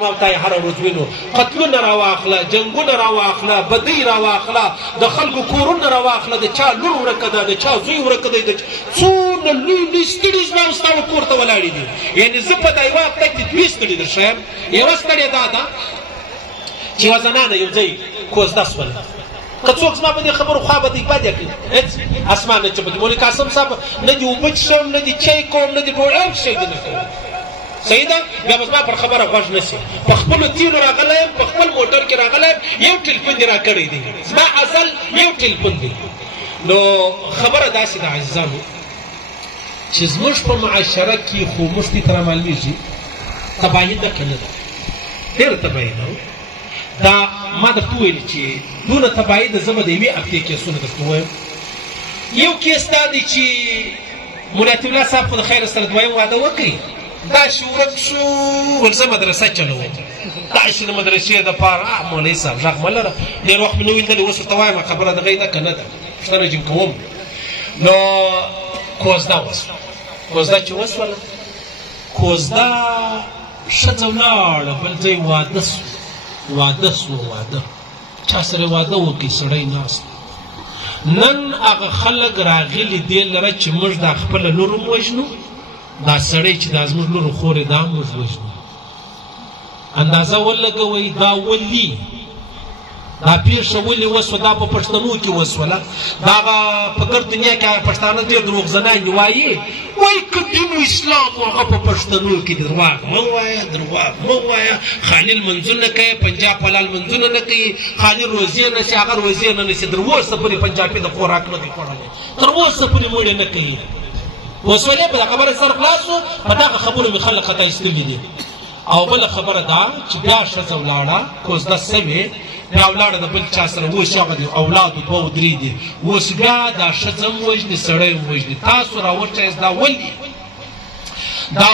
ماوتای هر ورځ وینو قتلونه راواخله جنګونه راواخله بدۍ راواخله د خلکو کورونه راواخله د چا لور ورکه ده د چا زوی ورکه دی څونه لوی لوی ستړي زما او ستا کور ته ولاړې دي یعنې زه په دا یوه هفته کې دوې ستړي در ښیم یوه ستړې دا ده چې یوه زنانه یو ځای کوزده شوله که څوک زما په دې خبرو خوا به دی بده کړي هېڅ اسمان نه چپه دي مولوي قاسم صاحب نه دې اوبه څښم نه دې چای کوم نه دې ډوډۍ هم شی دې نه کوم صحیح ده بیا به زما پر خبره غوږ نه شي په خپلو تیلو راغلی یم په خپل موټر کې راغلی یم یو ټلیفون دې را کړی دی زما اصل یو ټلیفون دی نو خبره داسې ده عزیزانو چې زموږ په معاشره کې خو موږ دې ته رامعلومېږي تباهي ده که نه ده ډېره تباهي ده دا ما درته وویل چې دونه تباهي ده زه به د یوې هفتې کیسونه درته ووایم یو کیس دا دی چې مولایت الله صاحب خو د خیر سره دویم واده وکړي داسې ورک شو ول زه مدرسه چلوم داسې د مدرسې دپاره مولوي صاحب غږ مه لره ډېر وخت مې نه ویندلې اوس ورته وایم خبره دغه ده که نه ده پوښتنه جیم کوم نو کوزده وسوه کوزده چې وسوله کوزده ښځه ولاړه بل ځای واده سو واده چا سره واده وکړي سړی ناست نن هغه خلک راغلي دې لره چې موږ دا خپله لور هم وژنو دا سړی چې دا زموږ لور خورې دا هم موږ وژنو اندازه ولګوئ دا ولي دا پیښه ولې وسوه دا په پښتنو کې وسوله دا هغه په ګرد دنیا کې پښتانه ډېر دروغجنان دي وایي که دین و اسلام هغه په پښتنو کې درواغ مه وایه خالي لمنځونه کوي پنجاب حلال منځونه نه کوي خالي روزې نه شي هغه روزې نه نشي تر اوسه پورې پنجابي د خوراک نه دی خوړلی تر اوسه پورې مړې نه کوي وسولې په دا خبره سر خلاص و په دغه خبرو مې خلک خطا ایستلي دي او بله خبره ده چې بیا ښځه ولاړه کوزده سوې بیا ولاړه د بل چا سره اوس هغه د اولادو دوه درې دي اوس بیا دا ښځه هم وژني سړی هم وژني تاسو راوچایست دا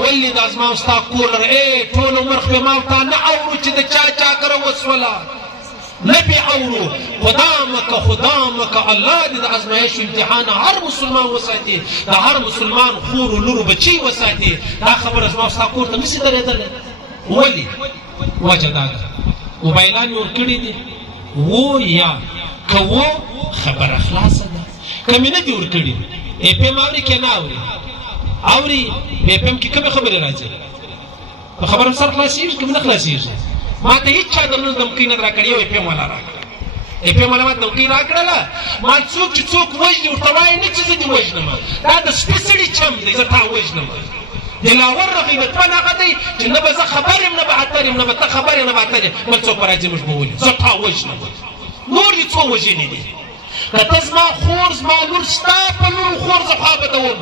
ولې دا زما او ستا کور لره ټول عمر خو ما ورته نه اورو چې د چا کره وسوله نه پې اورو خدا مکه الله دې د ازمایش و امتحان هر مسلمان وساتي د هر مسلمان خور و لور و بچي وساتي دا خبره زما او ستا کور ته نشي درېدلی ولې وجه دا ده موبایلان مې ورکړي دي و یا که و خبره خلاصه ده که مې نه دي ورکړي اف ام اوري که نه اوري په اف ام کې کومې خبرې راځي په خبره سر خلاصېږي که مې نه خلاصېږي ما ته هېڅ چا درنه دمکۍ نه راکړې یو اف ام والا راکړه اف ام والا ما ته دمکۍ راکړله ما څوک چې څوک وژني ورته وایي نه چې زه دې وژنم دا د سپي سړي چم دی زه تا وژنم دلاور غیبتمن هغه دی چې نه به زه خبر یم نه به اتر یم نه به ته خبر یې نه به اتر یې بل څوک به راځي موږ به ولي زه تا وژنم نور یې څو وژنې دي که ته زما خور زما لور ستا په لورو خور زه خوا بدوم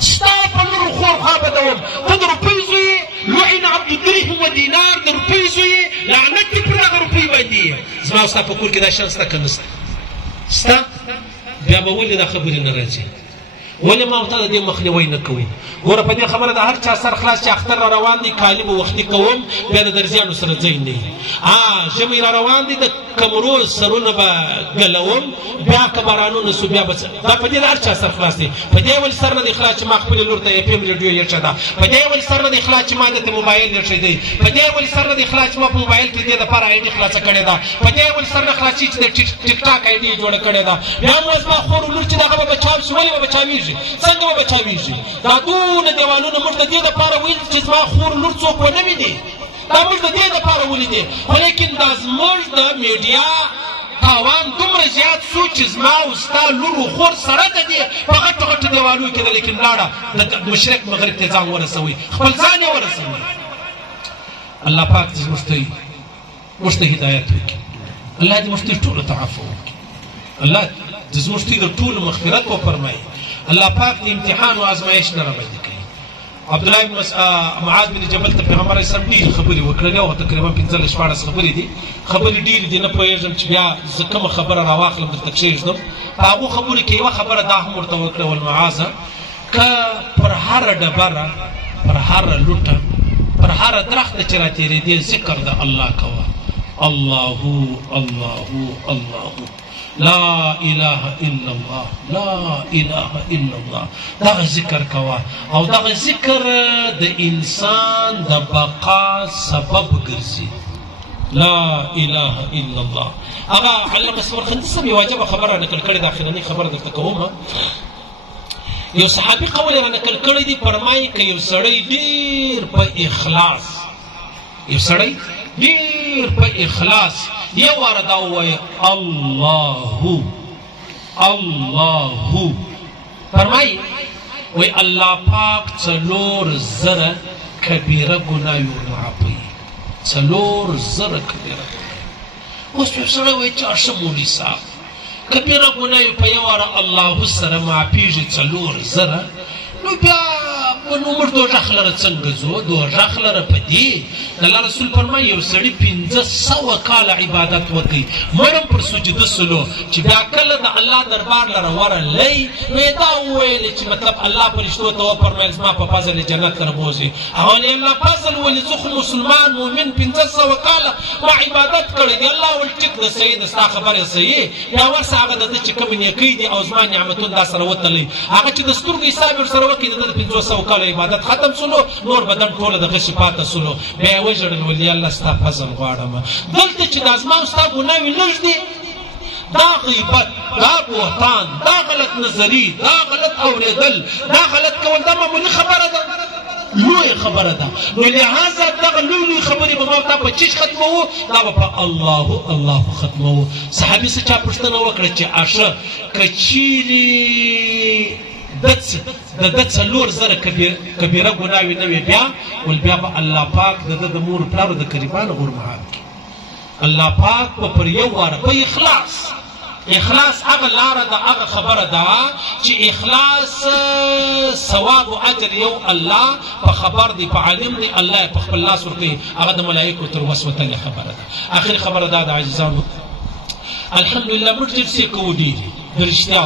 ستا په لورو خور خوا بدوم ته د روپۍ زوی لعن عبد الدرهم و دینار د روپۍ زوی لعنت دې پر هغه روپۍ باندې زما او ستا په کور کې دا شان شته که نشته شته بیا به ولې دا خبرې نه راځي ولې ما ورته د دې مخنیوی نه کوئ ګوره په دې خبره د هر چا سر خلاص چې اختر را روان دی کالي به وختي کوم بیا د درزیانو سره ځای نه وي ژمی را روان دی د کمرو سرونه به ګلوم بیا که بارانونه سو بیا به دا په دې د هر چا سر خلاص دی په دې ولې سر نه دی خلاص چې ما خپلې لور ته اف ام ریډیو ایښه ده په دې ولې سر نه دی خلاص چې ما دته موبایل ایښی دی په دې ولې سر نه دی خلاص چې ما په موبایل کې دې دپاره آی ډي خلاصه کړې ده په دې ولې سر نه خلاص چې د ټیک ټاک آی ډي یې جوړه کړې ده بیا هم زما خور لور چې دغه به بچاو شي ولې به بچاوېږي څنګه به بچاوېږي دا دونه دیوالونه موږ د دې دپاره ویل چې زما خور لور څوک ونه ویني دا موږ د دې دپاره ولیدې خو لیکن دا زموږ د میډیا تاوان دومره زیات شو چې زما او ستا لور و خور سره د دې په غټو غټو دیوالو کې ده لیکن لاړه د مشرق مغرب ته ځان ورسوئ خپل ځان یې ورسوئ الله پاک دې موږ ته هدایت وکړي الله دې موږ ته ټولو ته عفو وکړي الله دې زموږ ته د ټولو مغفرت وفرمایي الله پاک دې امتحان و ازمایش نه راباندې کوي عبدالله بن معاذ بن جبل ته پیغمبر اسلام ډېرې خبرې وکړلې او تقریبا 15-14 خبرې دي خبرې ډېرې دي نه پوهېږم چې بیا زه کومه خبره راواخلم درته کښېږدم په هغو خبرو کې یوه خبره دا هم ورته وکړه والمعاذه که پر هره ډبره پر هره لوټه پر هره درخته چې راتېرېدې ذکر د الله کوه الله الله الله لا اله الا الله لا اله الا الله دا ذکر کوا او دا ذکر د انسان د بقا سبب ګرځي لا اله الا الله هغه علامه سمرقندي صاحب یو عجبه خبره نقل کړې ده اخرنۍ خبره درته کوم یو صحابي قول را نقل کړی دی فرمایي که یو سړی ډېر په اخلاص یو سړی ډېر په اخلاص یو واره دا ووایي الله الله فرمایي وی الله پاک 4,000 کبیره ګناهونه معافوي 4,000 کبیره ګناهونه اوس یو سړی وایي چې ښه مولوي صاحب کبیره ګناه په یو واره الله سره معافېږي 4,000 نو بیا نو موږ دوزخ لره څنګه ځو دوزخ لره په دې د الله رسول فرمایي یو سړي 500 کاله عبادت وکړي مړم پر سجده سلو چې بیا کله د الله دربار لره ورغلی نو یې دا وویلې چې مطلب الله فرشتو ته وفرمیل زما په فضل جنت ته بوځي او الله فضل ولې زه خو مسلمان مؤمن 500 کاله ما عبادت کړی دی الله ول ټیک د صحیح د ستا خبرې صحیح بیا ورسه هغه د چې کوم نیکۍ دي او زما نعمتونه دا سره وتلی هغه چې د سترګو حساب ورسره وکړي د 500 کاله عبادت ختم سلو نور بدن ټوله د غشي پاته سلو بیا یې وژړل ولي الله ستا فضل غواړم دلته چې دا زما او ستا ګناوې لږ دي دا غیبت دا بهتان دا غلط نظري دا غلط اورېدل دا غلط کول دا معمولي خبره ده لوی خبره ده نو لهذا دغه لوی خبرې به ما تا په چیش ختموو دا به په الله الله ختموو صحابي څه چا پوښتنه وکړه چې اشه که چیرې د 4,000 کبیره ګناوې نه وي بیا ول بیا به الله پاک د مور پلارو د قریبانو غور معاف کړي الله پاک به پر یو واره په اخلاص هغه لاره ده هغه خبره ده چې اخلاص ثواب او اجر یو الله په خبر دی په علم دی الله په خپل لاس ورکوي هغه د ملایکو تر وس وتلې خبره ده اخر خبره ده د عزیزانو الحمدلله موږ ډېر څه کوو ډېرې د رښتیا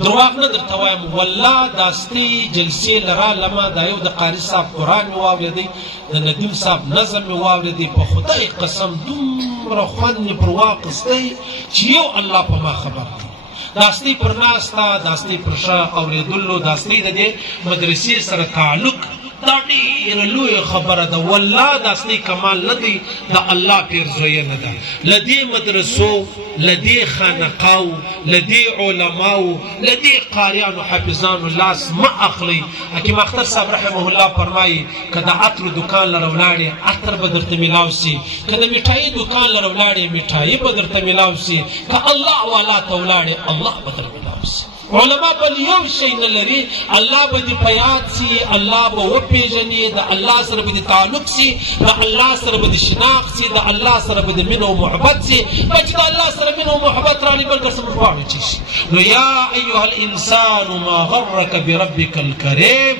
درواغ نه درته وایم والله دا ستې جلسې لرالمه دا یو د قاري صاحب قرآن مې واورېدی د ندیم صاحب نظم مې واورېدی په خدای قسم دومره خوند مې پر واخیستی چې یو الله په ما خبر دی دا ستې پر ناسته دا ستې پر ښه اورېدلو دا ستې د دې مدرسې سره تعلق دا ډېره لویه خبره ده والله دا اصلي کمال نه دی د الله پیرزویه ده له دې مدرسو له دې خانقاو له دې علماو له دې قاریانو حافظانو لاس مه اخلئ حکیم اختر صاحب رحمه الله فرمایي که د عطرو دکان لره ولاړې عطر به درته میلاو سي که د میټایي دکان لره ولاړې میټایي به درته میلاو سي که الله والا ته ولاړې الله به در میلاو سي علماء بل یو شی نه لري الله به دې په یاد سي الله به وپېژني د الله سره به دې تعلق سي د الله سره به دې شناخت سي د الله سره به دې مینه او محبت سي بچ د الله سره مینه او محبت رالي بل قسم غواړي چې شي نو یا ایها الانسان ما غرك بربك الكريم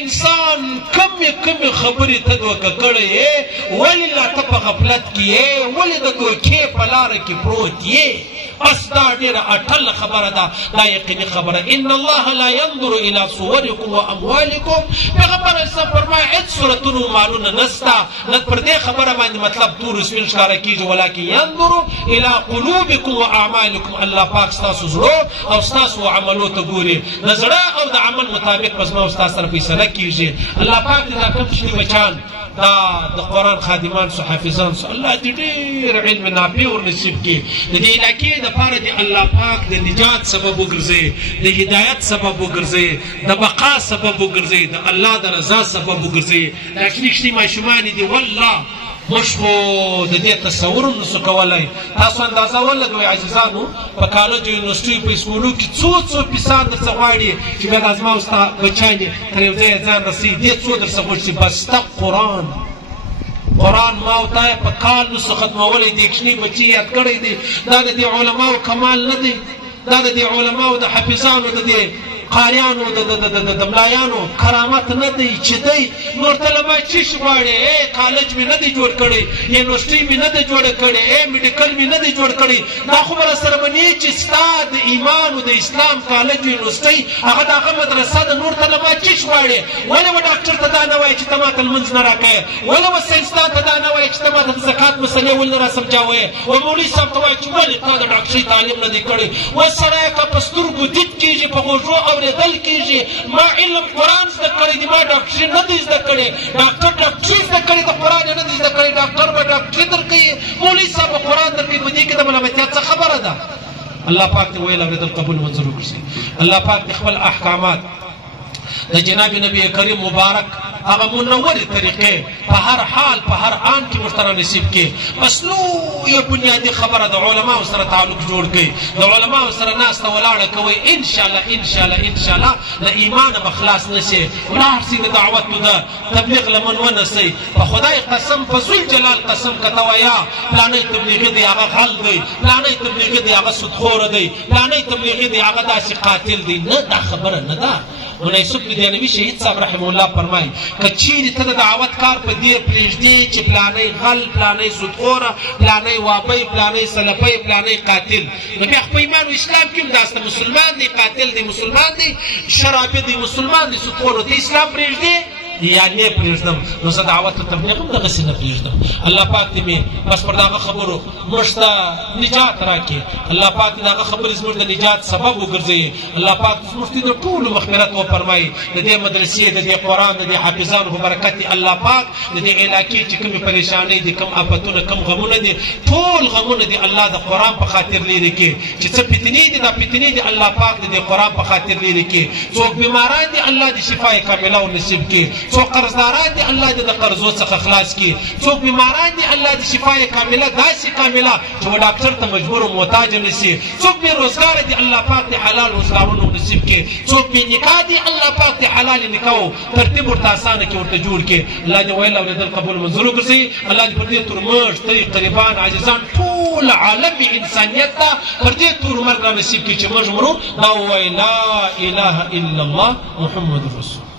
انسان کم خبرې ته دوکه کړی یې ولې لا ته په غفلت کې یې ولې د دوکې په لاره کې پروت یې بس دا ډېره اټل خبره ده دا یقیني خبره ان الله لا ينظر الى صوركم واموالكم پیغمبر اسلام فرمایي هیڅ صورتونو مالونه نسته نه پر دې خبره باندې مطلب تور سپین ښکاره کېږي ولکن ينظر الى قلوبكم واعمالكم الله پاک ستاسو زړه او ستاسو عملو ته ګوري د زړه او د عمل مطابق بس ما او ستاسو سره فیصله کېږي الله پاک دې دا کوم چې بچان دا د قرآن خادمان سو حافظان سو الله دې ډېر علم نافع ور نصیب کړي د دې علاقې دپاره دې الله پاک د نجات سبب وګرځوي د هدایت سبب وګرځوي د بقا سبب وګرځوي د الله د رضا سبب وګرځوي دا کښني ماشومان دي والله موږ خو د دې تصور هم نسو کولی تاسو اندازه ولګوئ عزیزانو په کالجو یونیورسټیو په سکولو کې څو پیسان درڅه غواړي چې بیا دا زما او ستا بچیان یې تر یو ځایه ځان رسوي دې څو درڅه غوښتي بس ته قرآن ما او تا په کال نسو ختمولی دې کښني بچي یاد کړی دی دا د دې علماو کمال نه دی دا د دې علماو د حافظانو د دې قاریانو د ملایانو کرامت نه دی چې دی نور طلبه چی غواړي کالج مې نه دی جوړ کړی یونیورسټي مې نه دی جوړه کړې میډیکل مې نه دی جوړ کړی دا خو به راسره مني چې ستا د ایمان او د اسلام کالج یونیورسټي هغه د هغه مدرسه د نور طلبه چی غواړي ولې به ډاکټر ته دا نه وایي چې ته ماته لمونځ نه راکوې ولې به ساینسدان ته دا نه وایي چې چې ته ماته د زکات مسلې ولې نه راسمجاوې و مولوي صاحب ته وایي چې ولې تا د ډاکټري تعلیم نه دی کړی و سړی که په سترګو دید کېږي په غوږو اورېدل کېږي ما علم قرآن زده کړی دی ما ډاکټري نه دی زده کړی ډاکټر ډاکټري زده کړی د قرآن یې نه دی زده کړی ډاکټر به ډاکټري درکوي مولوي صاحب به قرآن درکوي په دې کې د ملامتیا څه خبره ده الله پاک دې ویل اورېدل قبول منظور وکړي الله پاک دې خپل احکامات د جناب نبی کریم مبارک هغه منورې طریقې په هر حال په هر آن کې موږ ته نصیب کړي بس لویه بنیادي خبره د علماو سره تعلق جوړ کړئ د علماو سره ناسته ولاړه کوئ انشاءالله انشاءالله انشاءالله له ایمانه به خلاص نه شئ ولاړ سئ د دعوتو د تبلیغ لمن ونسئ په خدای قسم په ذوالجلال قسم که ته وایه پلانی تبلیغي دی هغه غل دی پلانی تبلیغي دی هغه سودخوره دی پلانی تبلیغي دی هغه داسې قاتل دی نه دا خبره نه ده مولا یوسف بدیانوي شهید صاحب رحمه الله فرمایي که چیرې ته د دعوت کار په دې پرېږدې چې پلانی غل پلانی سودخوره پلانی وابی پلانی سلفی پلانی قاتل نو بیا خو په ایمان و اسلام کې هم داسته مسلمان دی قاتل دی مسلمان دی شرابي دی مسلمان دی سودخور ته اسلام پرېږدې یا نه پرېږدم نو زه دعوت او تبلیغ هم دغسې نه پرېږدم الله پاک دې مې بس پر دغه خبرو موږ ته نجات راکړي الله پاک دې دغه خبرې زموږ د نجات سبب وګرځوي الله پاک زموږ ته د ټولو مغفرت وفرمایي د دې مدرسې د دې قرآن د دې حافظانو په برکت دې الله پاک د دې علاقې چې کومې پریشانۍ دي کوم آفتونه کوم غمونه دي ټول غمونه دې الله د قرآن په خاطر لرې کړي چې څه فتنې دي دا فتنې دې الله پاک د دې قرآن په خاطر لرې کړي څوک بیماران دي الله دې شفای کامله ونصیب کړي څوک قرضداران دي الله دې د قرضو څخه خلاص کړي څوک بیماران دي الله دې شفای کامله داسې کامله چې و ډاکټر ته مجبور و محتاج نه شي څوک بې روزګاره دي الله پاک دې حلال روزګارونه نصیب کړي څوک بې نکاح دي الله پاک دې حلال نکاح ترتیب ورته اسانه کړي ورته جوړ کړي الله دې ویل اورېدل قبول منظور وګرځوي الله دې پر دې تورمرج ته قریبان عاجزان ټول عالم انسانیت ته پر دې تور مرګ را نصیب کړي چې موږ مرو دا ووایي لا اله الا الله محمد رسول